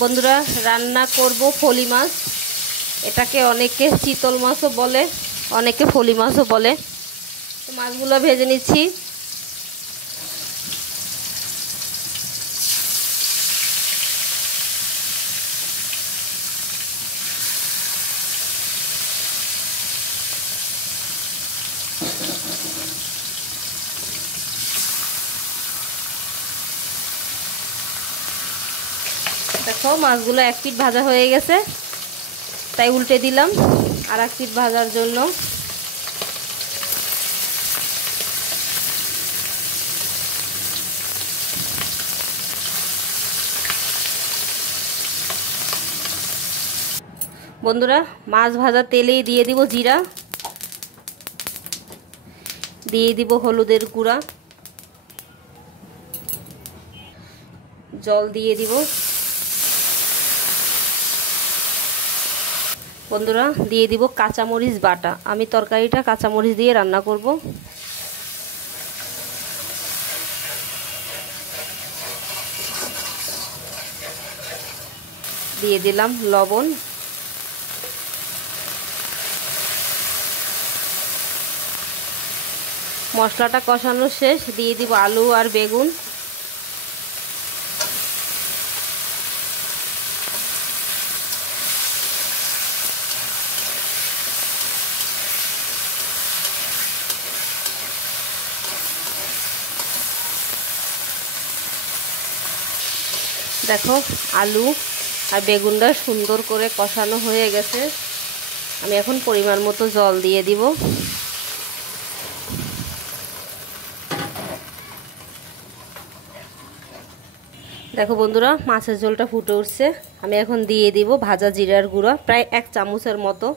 বন্ধুরা রান্না করব ফলি মাছ। এটাকে অনেকে চিতল মাছও বলে, অনেকে ফলি মাছও বলে। তো মাছগুলো ভেজে নিচ্ছি। দেখো মাছগুলো এক পিঠ ভাজা হয়ে গেছে, তাই উল্টে দিলাম আর এক পিঠ ভাজার জন্য। বন্ধুরা মাছ ভাজা তেলেই দিয়ে দিব জিরা, দিয়ে দিব হলুদের গুঁড়া, জল দিয়ে দিব। বন্ধুরা দিয়ে দিব কাঁচামরিচ বাটা। আমি তরকারিটা কাঁচামরিচ দিয়ে রান্না করব। দিয়ে দিলাম লবণ, মশলাটা কষানো শেষ, দিয়ে দিব আলু আর বেগুন। দেখো আলু আর বেগুনটা সুন্দর করে কষানো হয়ে গেছে। আমি এখন পরিমাণ মতো জল দিয়ে দিব। দেখো বন্ধুরা মাছের ঝোলটা ফুটে উঠছে। আমি এখন দিয়ে দিব ভাজা জিরার গুঁড়া, প্রায় 1 চামচের মতো।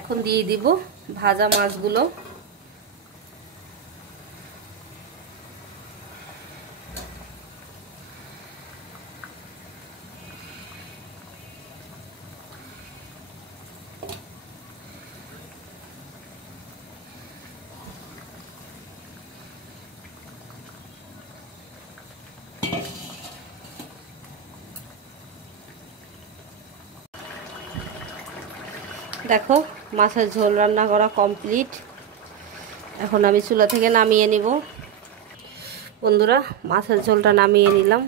এখন দিয়ে দিব ভাজা মাছগুলো। দেখো মাছের ঝোল রান্না করা কমপ্লিট। এখন আমি চুলা থেকে নামিয়ে নিব। বন্ধুরা মাছের ঝোলটা নামিয়ে নিলাম।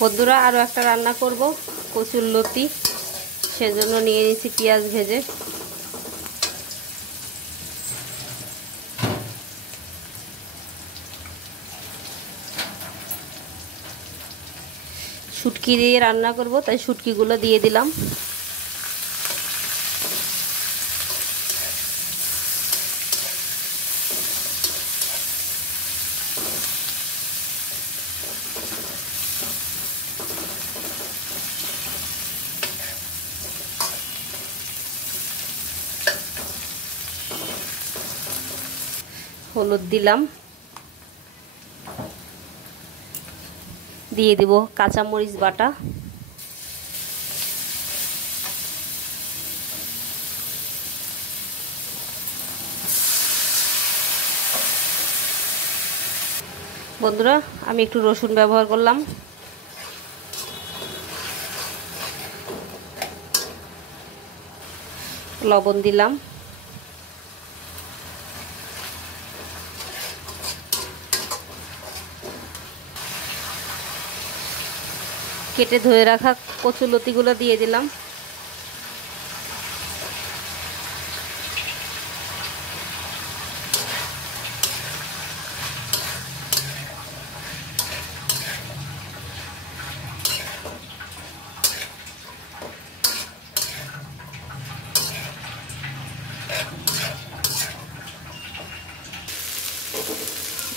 বন্ধুরা আরও একটা রান্না করব কচুরলতি, সেজন্য নিয়ে নিয়েছি পেঁয়াজ ভেজে। শুটকি দিয়ে রান্না করব, তাই শুটকিগুলো দিয়ে দিলাম। হলুদ দিলাম, দিয়ে দিব কাঁচামরিচ বাটা, বন্ধুরা আমি একটু রসুন ব্যবহার করলাম। লবণ দিলাম, কেটে ধুয়ে রাখা কচুরলতিগুলো দিয়ে দিলাম।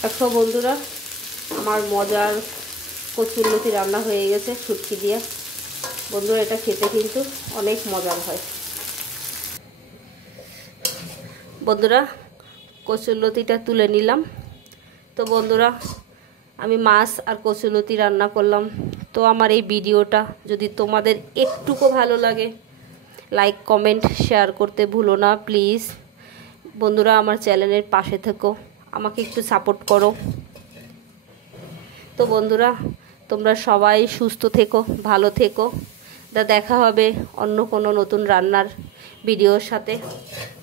দেখো বন্ধুরা আমার মজার কচুরলতি রান্না হয়ে গেছে শুটকি দিয়ে। বন্ধুরা এটা খেতে কিন্তু অনেক মজার হয়। বন্ধুরা কচুরলতিটা তুলে নিলাম। তো বন্ধুরা আমি মাছ আর কচুলতি রান্না করলাম। তো আমার এই ভিডিওটা যদি তোমাদের একটুকু ভালো লাগে, লাইক কমেন্ট শেয়ার করতে ভুলো না প্লিজ। বন্ধুরা, আমার চ্যানেলের পাশে থেকো, আমাকে একটু সাপোর্ট করো। তো বন্ধুরা, তোমরা সবাই সুস্থ থেকো, ভালো থেকো। দেখা হবে অন্য কোনো নতুন রান্নার ভিডিওর সাথে।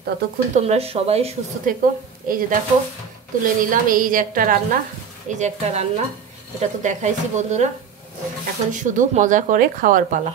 ততক্ষণ তোমরা সবাই সুস্থ থেকো। এই যে দেখো, তুলে নিলাম। এই যে একটা রান্না, এটা তো দেখাইছি বন্ধুরা। এখন শুধু মজা করে খাওয়ার পালা।